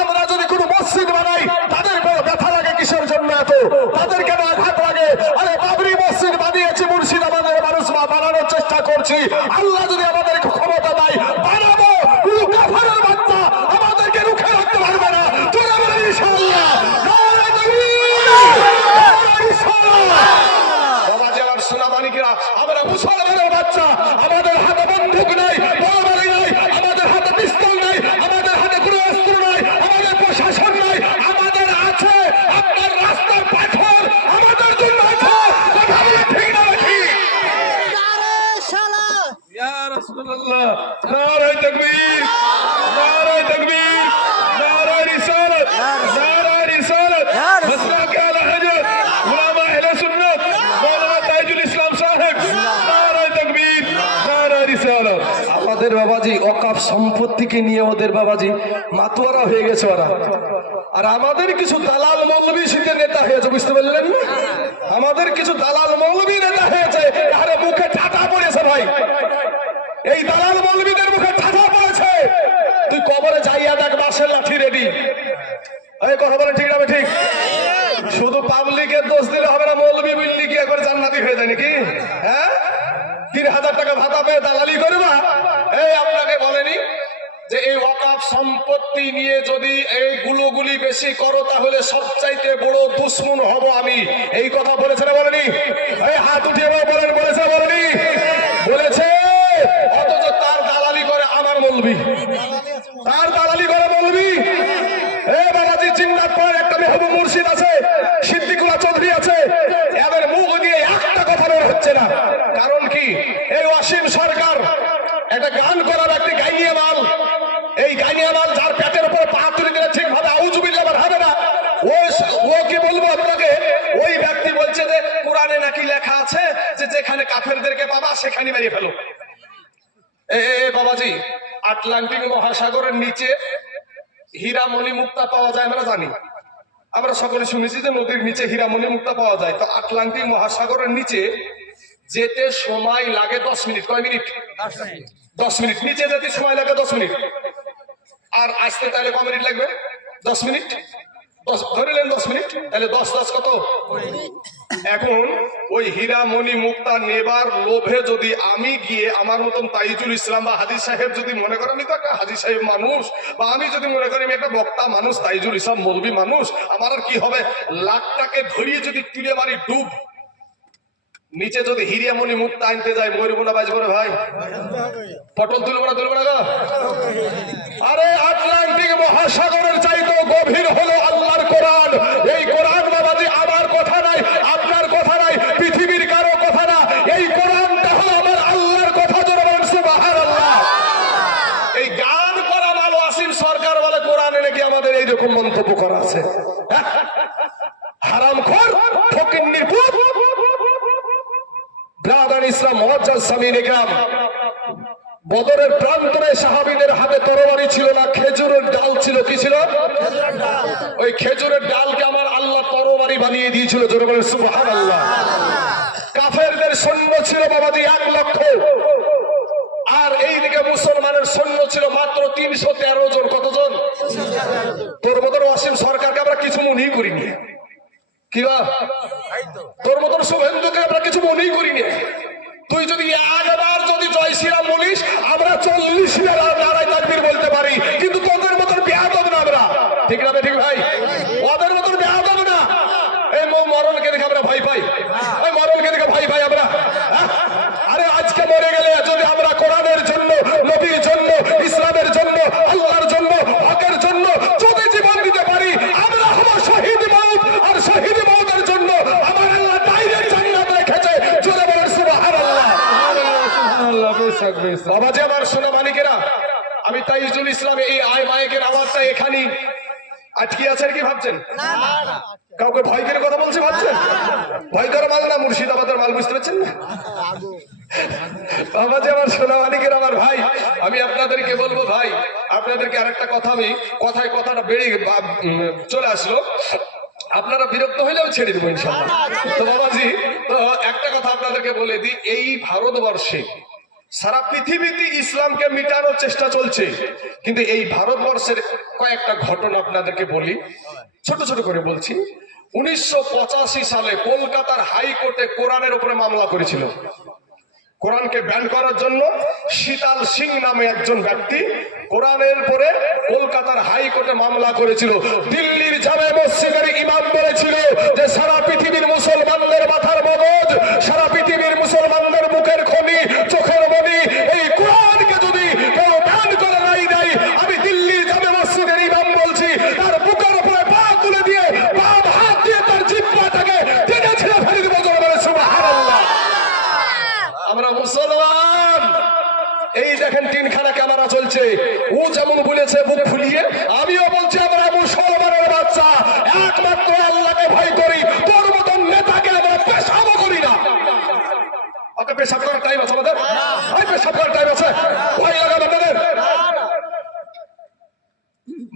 আমরা যদি কোনো মসজিদ বানাই তাদের বড় ব্যথা লাগে কিসের জন্য এত, তাদের কেন আঘাত লাগে? আরে বাবরি মসজিদ বানিয়েছি মুর্শিদাবাদের মানুষ বানানোর চেষ্টা করছি। আল্লাহ যদি আমাদেরকে ক্ষমতা দেয় বানাবো, কোনো কাফারের বাচ্চা আমাদেরকে রুখে রাখতে পারবে না। তোরা বলে ইনশাআল্লাহ, নারে তাকবীর, নারে রিসালাত। বাবা যারা সোনা মানিকেরা, আমরা মুসলমানের বাচ্চা, আমাদের হাতে বন্দুক নাই, বড়বাড়ি নাই, আমাদের হাতে পিস্তল নাই, আমাদের হাতে কোনো অস্ত্র নাই, আমাদের প্রশাসন নাই, আমাদের আছে আপনার রাস্তার পাথর, আমাদের জন্য আছে। কথা বলে ঠিক না নাকি? ইয়া রাসূলুল্লাহ, নারে তাকবীর, নারে তাকবীর, নারে রিসালাত, নারে রিসালাত। মাসলাকে আলা হযরত উলামা আহলে সুন্নাত মাওলানা তাইজুল ইসলাম সাহেব, নারে তাকবীর, নারে রিসালাত। আমাদের বাবাজি ওয়াকফ সম্পত্তিকে নিয়ে ওদের বাবাজি মাতোয়ারা হয়ে গেছে ওরা, আর আমাদের কিছু দালাল মৌলবী শীতে নেতা হয়েছে, বুঝতে পারলেন না? আমাদের কিছু দালাল মৌলবী নেতা হয়েছে, আরে মুখে ঠাটা পড়েছে ভাই, এই দালাল মৌলবীদের মুখে ঠাটা পড়েছে। তুই কবরে যাইয়া দেখ, বাঁশের লাঠি রেডি। এই কথা বলে ঠিক হবে? ঠিক। শুধু পাবলিকের দোষ দিলে হবে না, মৌলবী বিল্লি কি একবার জান্নাতি হয়ে যায় নাকি? হ্যাঁ, ৩,০০০ টাকা ভাতা পেয়ে দালালি করবা? এই আপনাকে বলেনি যে এই ওয়াকফ সম্পত্তি নিয়ে যদি এই গুলোগুলি বেশি করো তাহলে সবচাইতে বড় দুশ্মন হব আমি, এই কথা বলেছে না বলেনি? এই হাত উঠিয়ে বলেন, বলেছে বলেনি? বলেছে। অথচ তার দালালি করে আমার মৌলবী, তার দালালি করে মৌলবী। এই বাবাজি জিন্নাত পড়ের একটা মেহবুব মুর্শিদ আছে, সিদ্দিকুল্লাহ চৌধুরী আছে, এদের মুখ দিয়ে একটা কথা বের হচ্ছে না। কারণ কি? এই ওয়াসিম সরকার একটা গান করা ব্যক্তি, গাইনিয়া মাল। এই গাইনিয়া মাল যার পেটের উপর পা তুলে দিলে ঠিকভাবে আউযুবিল্লাহ আবার হবে না। ও কি বলবো আপনাকে, ওই ব্যক্তি বলছে যে কোরআনে নাকি লেখা আছে যে যেখানে কাফেরদেরকে পাবা সেখানে মেরে ফেলো। এ বাবাজি, আটলান্টিক মহাসাগরের নিচে হীরামণি মুক্তা পাওয়া যায়, আমরা জানি, আমরা সকলে শুনেছি যে নদীর নিচে হীরামণি মুক্তা পাওয়া যায়। তো আটলান্টিক মহাসাগরের নিচে যেতে সময় লাগে 10 মিনিট। কয় মিনিট? 10 মিনিট। নিচে যেতে সময় লাগে 10 মিনিট, আর আসতে তাহলে কয় মিনিট লাগবে? 10 মিনিট। ধরিলেন 10 মিনিট, তাহলে 10 কত? এখন ওই হীরামণি মুক্তা নেবার লোভে যদি আমি গিয়ে আমার মতন তাইজুল ইসলাম বা হাজী সাহেব যদি মনে করেন তো একটা হাজী সাহেব মানুষ, বা আমি যদি মনে করি আমি একটা বক্তা মানুষ, তাইজুল ইসলাম মৌলবী মানুষ, আমার আর কি হবে? লাখটাকে ধরিয়ে যদি তুলে মারি ডুব, নিচে যদি হীরামণি মুক্তা আনতে যাই, মরবো না বাঁচবো রে ভাই? পটল তুলবো না, তুলবো না গো? আরে আটলান্টিক মহাসাগরের চাইতেও গভীর হলো আল্লাহর কোরআন। এই কোরআন বাবাজি আমার কথা নাই, আপনার কথা নাই, পৃথিবীর কারো কথা না, এই কোরআনটা হলো আমার আল্লাহর কথা। জোরে বলেন সুবহানাল্লাহ। এই গান করা মাল ওয়াসিম সরকার বলে কোরআনে নাকি আমাদের এইরকম মন্তব্য করা আছে। হারামখোর, ফকিন্নির পুত। ব্রাদার ইসলাম মুআজ্জাজ সামিন ইকরাম, বদরের প্রান্তরে সাহাবীদের হাতে তরবারি ছিল না, খেজুরের ডাল ছিল। কি ছিল? ওই খেজুরের ডালকে আমার আল্লাহ তরবারি বানিয়ে দিয়েছিল। জোরে বলেন সুবহানাল্লাহ। কাফেরদের সৈন্য ছিল বাবাজি 1 লক্ষ, আর এইদিকে মুসলমানের সৈন্য ছিল মাত্র 313 জন। কতজন? তোর মতন ওয়াসিম সরকারকে আমরা কিছু মনেই করিনি। কি বা তোর মতন শুভেন্দুকে আমরা কিছু মনেই করিনি। তুই যদি একবার যদি জয় শ্রীরাম বলিস, আমরা 40 নারায় তাকবীর বলতে পারি, কিন্তু তোদের মতন বেয়াদব না আমরা। ঠিক না? ঠিক ভাই? ওদের মতন বেয়াদব না। এই মরণকে দেখে আমরা ভয় পাই, ওই মরণকে দেখে ভয় পাই আমরা। আরে আজকে মরে গেলে যদি আমরা কোরআনের জন্য, নবীর জন্য, ইসলামের জন্য, আল্লাহর জন্য, হকের জন্য যদি জীবন দিতে পারি, আমরা হব শহীদ মওত। আর শহীদ মওতের জন্য আমার আল্লাহ ডাইরেক্ট জান্নাত রেখেছে। জোরে বলেন সুবহানাল্লাহ। বাবাজি আমার সোনা মানিকেরা, আমি তাইজুল ইসলাম এই মাইকের আওয়াজটা এখানে আটকে আছে কি ভাবছেন? কাউকে ভয় করে কথা বলছে ভাবছেন? ভয় করার মাল না, মুর্শিদাবাদের মাল, বুঝতে পারছেন না? বাবাজি আমার সোনা মানিকেরা, আমার ভাই, আমি আপনাদেরকে বলবো ভাই, আপনাদেরকে আরেকটা কথা, আমি কথাটা বেড়ে চলে আসলো, আপনারা বিরক্ত হইলেও ছেড়ে দেবো ইনশাআল্লাহ। তো বাবাজি, তো একটা কথা আপনাদেরকে বলে দিই, এই ভারতবর্ষে সারা পৃথিবীতে ইসলামকে মিটানোর চেষ্টা চলছে, কিন্তু এই ভারতবর্ষের কয়েকটা ঘটনা আপনাদেরকে বলি, ছোট ছোট করে বলছি। 1985 সালে কলকাতার হাইকোর্টে কোরআনের উপরে মামলা করেছিল। কোরআনকে ব্যান করার জন্য শীতাল সিং নামে একজন ব্যক্তি কোরআনের পরে কলকাতার হাইকোর্টে মামলা করেছিল। দিল্লির জামে মসজিদের ইমাম বলেছিল যে সারা পৃথিবীর মুসলমানদের মাথার মগজ, সারা পৃথিবীর মুসলমানদের মুখের খনি, চোখের মনি, এই কোরআনকে যদি কেউ ব্যান করে নাই দেয়, আমি দিল্লির জামে মসজিদের ইমাম বলছি তার বুকের উপরে পা তুলে দিয়ে বাম হাত দিয়ে তার জিহ্বাটাকে টেনে ছিঁড়ে ফেলে দেব। সুবহানাল্লাহ। আমরা মুসলমান, এই দেখেন তিনখানা ক্যামেরা চলছে, ও যেমন বলেছে বুক ফুলিয়ে, আমিও বলছি আমরা মুসলমানের বাচ্চা, একমাত্র আল্লাহকে ভয় করি, তোর মতন নেতাকে আমরা পেশাব করি না। ওকে পেশাব করার টাইম আছে আমাদের? পেশাব করার টাইম আছে? ভয় লাগে আপনাদের?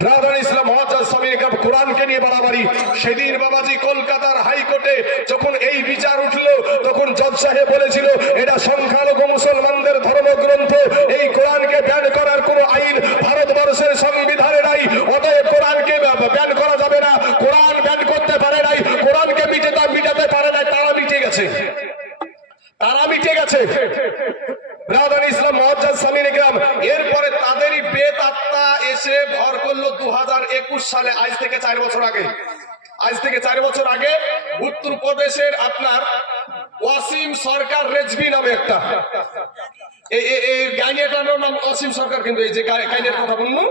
ব্রাদার ইসলাম মুআজ্জাজ সামির কাপ কোরআনকে নিয়ে বাড়াবাড়ি। সেদিন বাবাজি কলকাতার হাইকোর্টে যখন এই বিচার উঠলো, তখন জজ সাহেব বলেছিল এটা সংখ্যালঘু মুসলমানদের ধর্মগ্রন্থ, এই কোরআনকে ব্যান করার কোনো আইন ভারতবর্ষের সংবিধানে নাই, অতএব কোরআনকে ব্যান করা যাবে না। কোরআন ব্যান করতে পারে নাই, কোরআনকে মিটাতে পারে নাই, তারা মিটে গেছে, তারা মিটে গেছে। ব্রাদার ইসলাম মুআজ্জাজ সামির গ্রাম, এরপরে তাদেরই বেতাত্তা এসে ভর করলো 2021 সালে, আজ থেকে 4 বছর আগে। আজ থেকে 4 বছর আগে উত্তরপ্রদেশের আপনার ওয়াসিম সরকার রেজভি নামে একটা, এই গাইনেটার নাম ওয়াসিম সরকার, কিন্তু এই যে গাইনের কথা বললাম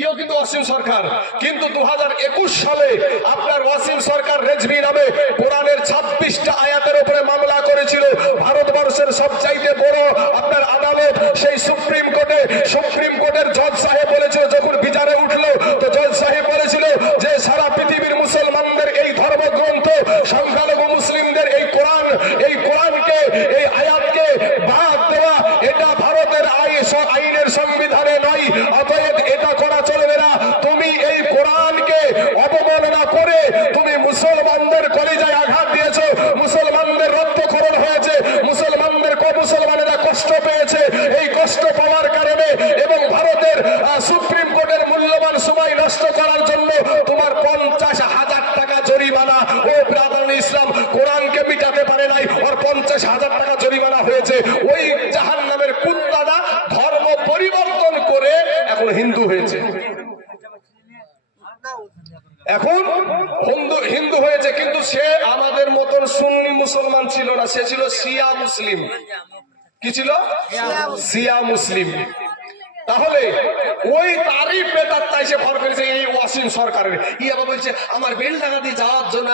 ইও কিন্তু ওয়াসিম সরকার, কিন্তু 2021 সালে আপনার ওয়াসিম সরকার রেজভি নামে কোরআনের 26টা আয়াতের উপরে মামলা করেছিল। ভারতবর্ষের সবচাইতে বড় আপনার আদালত সেই সুপ্রিম কোর্টের জজ সাহেব বলেছিল, যখন বিচারে উঠলো তো জজ সাহেব বলেছিল যে সারা পৃথিবীর মুসলমানদের এই ধর্মগ্রন্থ, সংখ্যালঘু মুসলিমদের এই কোরআনকে, এই আয়াতকে বাদ দেওয়া এটা ভারতের আইনের সংবিধানে নয়, অতএব এটা করা চলবে না। তুমি এই কোরআনকে অবমাননা করে তুমি মুসলমানদের কলিজায় আঘাত দিয়েছো, মুসলমানদের রক্তক্ষরণ হয়েছে, মুসলমানেরা কষ্ট পেয়েছে, এই কষ্ট পাওয়ার কারণে এবং ভারতের সুপ্রিম কোর্টের মূল্যবান সময় নষ্ট করার জন্য তোমার 50,000 টাকা জরিমানা। ও ব্রাদার ইসলাম, কোরআনকে মিটাতে পারে নাই, ওর 50,000 টাকা জরিমানা হয়েছে। ওই জাহান্নামের কুত্তাটা ধর্ম পরিবর্তন করে এখন হিন্দু হয়েছে, এখন হিন্দু হয়েছে, কিন্তু সে আমাদের মতন সুন্নি মুসলমান ছিল না, সে ছিল শিয়া মুসলিম। কি ছিল? শিয়া মুসলিম। তাহলে ওই তারই বেতাত্তায় সে ভর করেছে এই ওয়াসিম সরকারের। আবার বলছে আমার বেলডাঙ্গা দিয়ে যাওয়ার জন্য,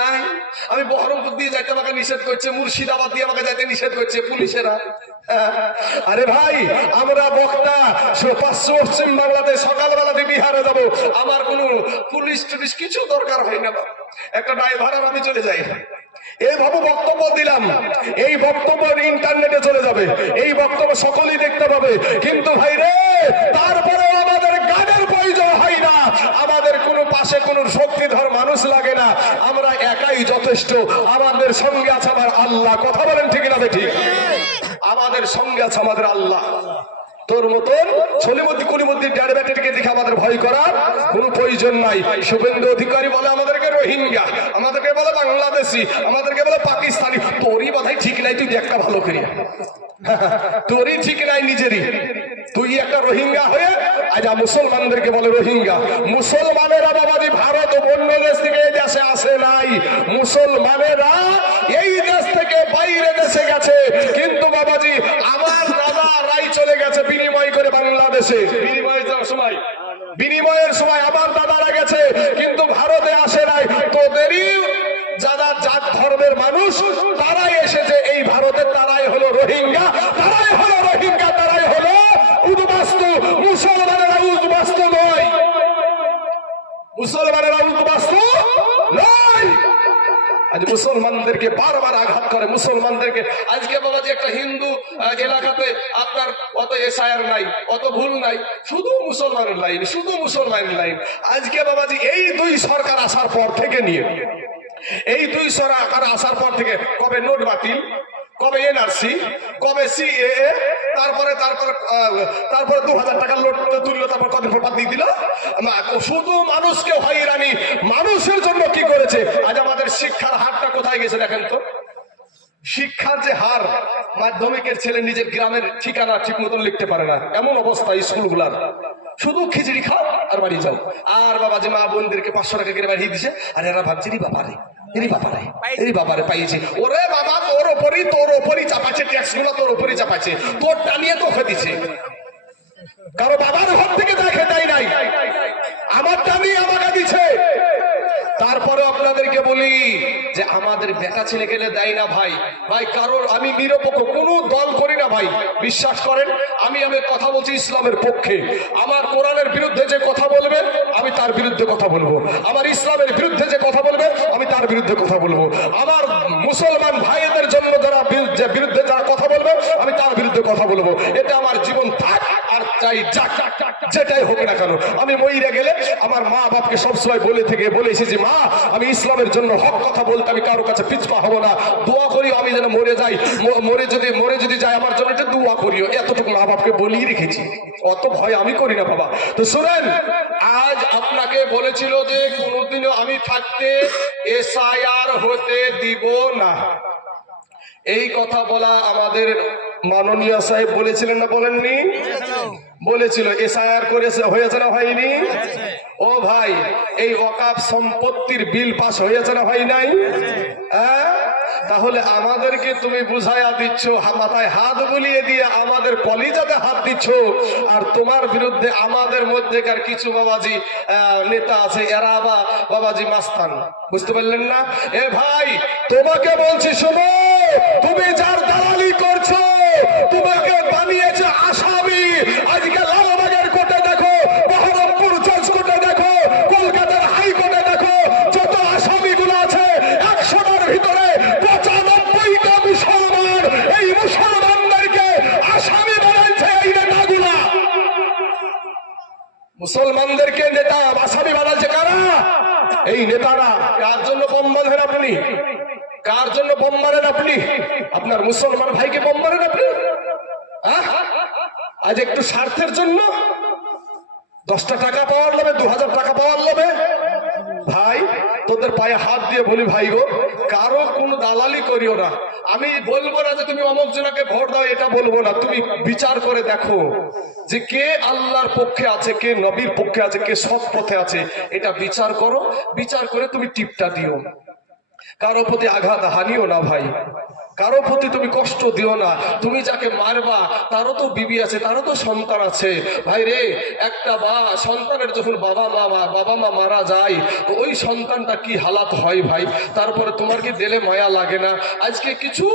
আমি বহরমপুর দিয়ে যাইতে আমাকে নিষেধ করছে, মুর্শিদাবাদ দিয়ে আমাকে যাইতে নিষেধ করছে পুলিশেরা। আরে ভাই, আমরা বক্তা পশ্চিম বাংলাতে সকালবেলাতে বিহারে যাব, আমার কোনো পুলিশ টুলিশ কিছু দরকার হয় না, একটা ড্রাইভার আর আমি চলে যাই। এইভাবে বক্তব্য দিলাম, এই বক্তব্য ইন্টারনেটে চলে যাবে, এই বক্তব্য সকলেই দেখতে পাবে, কিন্তু ভাই রে তারপরেও আমাদের গানের প্রয়োজন হয় না, আমাদের কোনো পাশে কোনো শক্তিধর মানুষ লাগে না, আমরা একাই যথেষ্ট। আমাদের সঙ্গে আছে আমার আল্লাহ। কথা বলেন ঠিক না ঠিক? আমাদের সঙ্গে আছে আমাদের আল্লাহ। তোর মতন ছলিমতি কুলিমতি ড্যাড ব্যাটারিকে দেখে আমাদের ভয় করার কোনো প্রয়োজন নাই। শুভেন্দু অধিকারী বলে আমাদেরকে রোহিঙ্গা, আমাদেরকে বলে বাংলাদেশি, আমাদেরকে বলে পাকিস্তানি। তোরই বোধহয় ঠিক নাই, তুই একটা ভালো করিয়া, তোরই ঠিক নাই নিজেরই। তুই একটা রোহিঙ্গা হয়ে আজ মুসলমানদেরকে বলে রোহিঙ্গা। মুসলমানেরা বাবাজি ভারত অন্য দেশ থেকে এই দেশে আসে নাই, মুসলমানেরা এই দেশ থেকে বাইরে দেশে গেছে, কিন্তু বাবাজি আমার দাদা রাই চলে গেছে বিনিময় করে বাংলাদেশে, বিনিময়ের সময় আমার দাদারা গেছে, কিন্তু ভারতে আসে নাই। তোদেরই যারা জাত ধর্মের মানুষ তারাই এসেছে এই ভারতে, তারাই হলো রোহিঙ্গা, তারাই হলো রোহিঙ্গা, তারাই হলো উদ্বাস্তু। মুসলমানেরা উদ্বাস্তু নয়, মুসলমানেরা উদ্বাস্তু নয়। আজ মুসলমানদেরকে বারবার আঘাত করে, মুসলমানদেরকে। আজকে বাবাজি একটা হিন্দু এলাকাতে আপনার অত এসআইআর নাই, অত ভুল নাই, শুধু মুসলমানের লাইন, শুধু মুসলমানের লাইন। আজকে বাবাজি এই দুই সরকার আসার পর থেকে নিয়ে, এই দুই সরকার আসার পর থেকে কবে নোট বাতিল, কবে এনআরসি, কবে সিএএ, তারপরে 2000 টাকার লোড তুললো, তারপর কদিন পর বাদ দিয়ে দিল। শুধু মানুষকে হয়রানি, মানুষের জন্য কি করেছে? আজ আমাদের শিক্ষার হারটা কোথায় গেছে দেখেন তো। শিক্ষার যে হার, মাধ্যমিকের ছেলে নিজের গ্রামের ঠিকানা ঠিক মতন লিখতে পারে না, এমন অবস্থা স্কুলগুলার। শুধু খিচুড়ি খাও আর বাড়ি যাও। আর বাবাজি মা বোনদেরকে 500 টাকা করে বাড়িয়ে দিছে, আর এরা ভাবছে এই বাবারে পাইছে। ওরে বাবা, তোর ওপরই চাপাচ্ছে, ট্যাক্স গুলো তোর ওপরই চাপাচ্ছে, তোর টানিয়ে তোকে দিছে। কারো বাবার ঘর থেকে দেখে দেয় নাই, আমার টানিয়ে আমাকে দিছে। তারপরে আপনাদেরকে বলি যে আমাদের বেটা ছেলে গেলে দেয় না ভাই। কারোর আমি নিরপেক্ষ, কোনো দল করি না ভাই, বিশ্বাস করেন। আমি কথা বলছি ইসলামের পক্ষে। আমার কোরআনের বিরুদ্ধে যে কথা বলবে আমি তার বিরুদ্ধে কথা বলবো, আমার ইসলামের বিরুদ্ধে যে কথা বলবে আমি তার বিরুদ্ধে কথা বলবো, আমার মুসলমান ভাইদের জন্য যারা বিরুদ্ধে যারা কথা বলবে আমি তার বিরুদ্ধে কথা বলবো। এটা আমার জীবন থাক আর চাই যাক, যেটাই হোক না কেন। আমি মইরা গেলে আমার মা বাপকে সবসময় বলে এসেছি, মা আমি ইসলামের জন্য হক কথা বলতে আমি কারো কাছে পিছপা হব না, দোয়া করিও আমি যেন মরে যাই, মরে যদি যাই আমার জন্য এটা দোয়া করিও, এতটুকু মা বাপকে বলেই রেখেছি। অত ভয় আমি করি না বাবা। তো শুনেন, আজ আপনাকে বলেছিল যে কোনোদিনও আমি থাকতে এসআইআর হতে দিব না, এই কথা বলা আমাদের মাননীয় সাহেব বলেছিলেন না, বলেননি? বলেছিল। এসআইআর করেছে, হয়েছে না হয়নি? ও ভাই, এই ওয়াকফ সম্পত্তির বিল পাস হয়েছে না হয় নাই? তাহলে আমাদেরকে তুমি বুঝাইয়া দিচ্ছ, মাথায় হাত বুলিয়ে দিয়ে আমাদের কলিজাতে হাত দিচ্ছ, আর তোমার বিরুদ্ধে আমাদের মধ্যেকার কিছু বাবাজি নেতা আছে, এরা বাবাজি মাস্তান। বুঝতে পারলেন না? এ ভাই, তোমাকে বলছি শোনো, তুমি যার দালালি করছো, তোমাকে বানিয়েছে আসামি। আজকে লালবাগের কোর্টে দেখো, বহরমপুর জজ কোর্টে দেখো, কলকাতার হাইকোর্টে দেখো, যত আসামিগুলো আছে 100টার ভিতরে 95টা মুসলমান। এই মুসলমানদেরকে আসামি বানাইছে এই নেতাগুলা। মুসলমানদেরকে নেতা আসামি বানাইছে কারা? এই নেতারা। কার জন্য বোম মারেন আপনি? কার জন্য বোম মারেন আপনি? আপনার মুসলমান ভাইকে বোম মারেন আপনি? আজ একটু স্বার্থের জন্য 10টা টাকা পাওয়ার লোভে, 2000 টাকা পাওয়ার লোভে। ভাই, তোদের পায়ে হাত দিয়ে বলি ভাই গো, কারো কোনো দালালি করিও না। আমি বলবো না যে তুমি অমুক জনকে ভোট দাও, এটা বলবো না। তুমি বিচার করে দেখো যে কে আল্লাহর পক্ষে আছে, কে নবীর পক্ষে আছে, কে সৎ পথে আছে, এটা বিচার করো। বিচার করে তুমি টিপটা দিও, কারো প্রতি আঘাত হানিও না ভাই, কারো প্রতি তুমি কষ্ট দিও না। তুমি যাকে মারবা তারও তো বিবি আছে, তারও তো সন্তান আছে ভাই রে। একটা সন্তানের যখন বাবা মা মারা যায়, তো ওই সন্তানটা কি হালাত হয় ভাই। তারপরে তোমার কি দিলে মায়া লাগে না? আজকে কিছু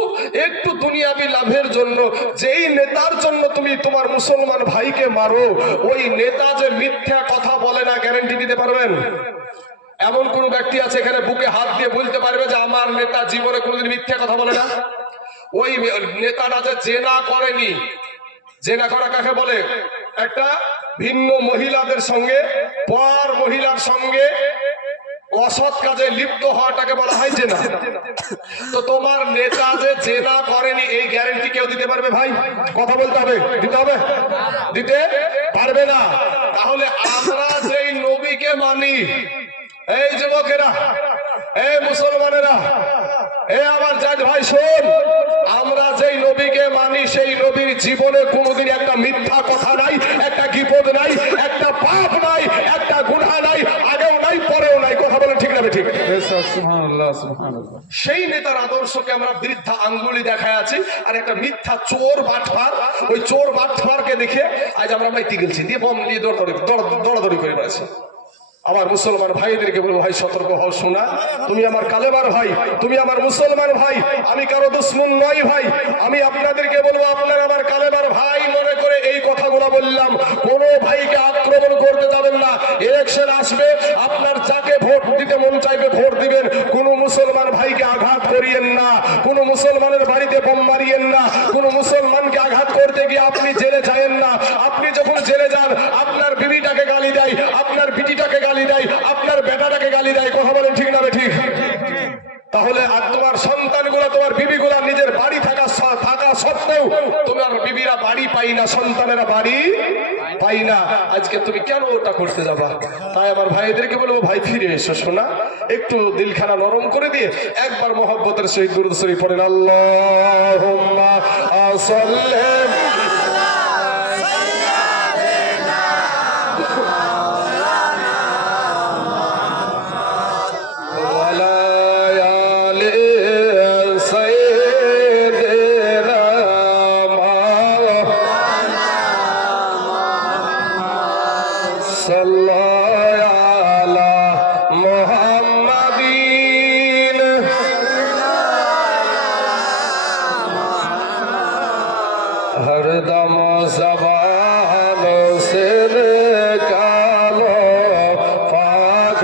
একটু দুনিয়াবি লাভের জন্য যেই নেতার জন্য তুমি তোমার মুসলমান ভাইকে মারো, ওই নেতা যে মিথ্যা কথা বলে না, গ্যারান্টি দিতে পারবেন? এমন কোন ব্যক্তি আছে এখানে বুকে হাত দিয়ে বলতে পারবে যে আমার নেতা জীবনে কোনোদিন মিথ্যা কথা বলে না? ওই নেতাটা যে জেনা করেনি, জেনা করা কাকে বলে? একটা ভিন্ন মহিলাদের সঙ্গে, পর মহিলার সঙ্গে অসৎ কাজে লিপ্ত হওয়াটাকে বলা হয় জেনা। তো তোমার নেতা যে জেনা করেনি, এই গ্যারান্টি কেউ দিতে পারবে ভাই? কথা বলতে হবে, দিতে হবে? দিতে পারবে না। তাহলে আমরা যেই নবীকে মানি, এই যুবকেরা, এই মুসলমানেরা, এ আমার জাজ ভাই শোন, আমরা যেই নবীকে মানি সেই নবীর জীবনে কোনোদিন একটা মিথ্যা কথা নাই, একটা গীবত নাই, একটা পাপ নাই, একটা গুনাহ নাই, আগেও নাই পরেও নাই। কথা বলেন ঠিক না ঠিক? সুবহানাল্লাহ, সুবহানাল্লাহ। সেই নেতার আদর্শকে আমরা বৃদ্ধা আঙ্গুলি দেখায় আছি, আর একটা মিথ্যা চোর বাটপার, ওই চোর বাটপারকে দেখে আজ আমরা মাইতি গেলছি, দিয়ে বম দিয়ে দৌড়াদৌড়ি করে বেড়াচ্ছি। আমার মুসলমান ভাইদেরকে বলবো, ভাই সতর্ক হও। শোনা, তুমি আমার কালেমার ভাই, তুমি আমার মুসলমান ভাই, আমি কারো দুশ্মন নই ভাই। আমি আপনাদেরকে বলবো, আপনার আমার কালেমার ভাই মনে করে এই কথাগুলো বললাম। কোন ভাইকে আক্রমণ করতে যাবেন না। ইলেকশন আসবে, আপনার যাকে ভোট দিতে মন চাইবে ভোট দিবেন। কোন মুসলমান ভাইকে আঘাত করিয়েন না, কোন মুসলমানের বাড়িতে বোম মারিয়েন না, কোন মুসলমানকে আঘাত করতে গিয়ে আপনি জেলে যায়েন না। আপনি যখন জেলে যান, আপনার বিবিটাকে গালি দেয়, আপনার বিটিটাকে গালি দেয়, আপনার বেটাটাকে গালি দেয়। কথা বলেন ঠিক না ঠিক? তাহলে আর তোমার সন্তানগুলো, তোমার বিবিগুলা নিজের বাড়ি থাকা না, সন্তানেরা বাড়ি পাই না। আজকে তুমি কেন ওটা করতে যাবা? তাই আমার ভাইদেরকে বলবো, ভাই ফিরে এসো শোনা, একটু দিলখানা নরম করে দিয়ে একবার মহব্বতের সহিত দুরূদ শরীফ পড়েন। আল্লাহুম্মা সাল্লি हरदम ज़बान से निकालो पाक